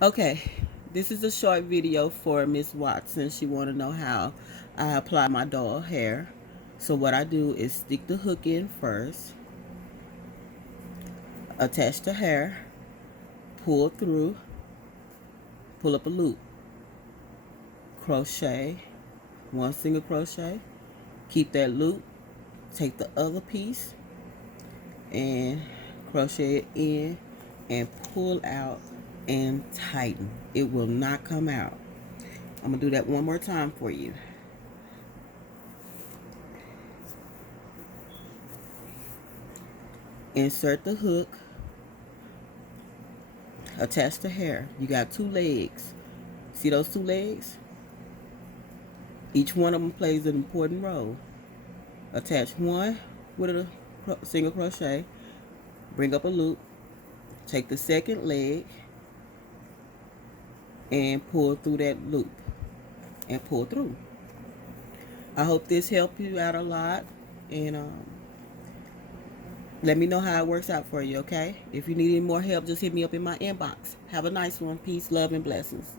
Okay, this is a short video for Miss Watson. She want to know how I apply my doll hair. So what I do is stick the hook in first, attach the hair, pull through, pull up a loop, crochet, one single crochet, keep that loop, take the other piece and crochet it in and pull out and tighten. It will not come out. I'm gonna do that one more time for you. Insert the hook, attach the hair. You got two legs. See those two legs? Each one of them plays an important role. Attach one with a single crochet, bring up a loop, take the second leg and pull through that loop and pull through. I hope this helped you out a lot, and let me know how it works out for you, okay? If you need any more help, just hit me up in my inbox. Have a nice one. Peace, love, and blessings.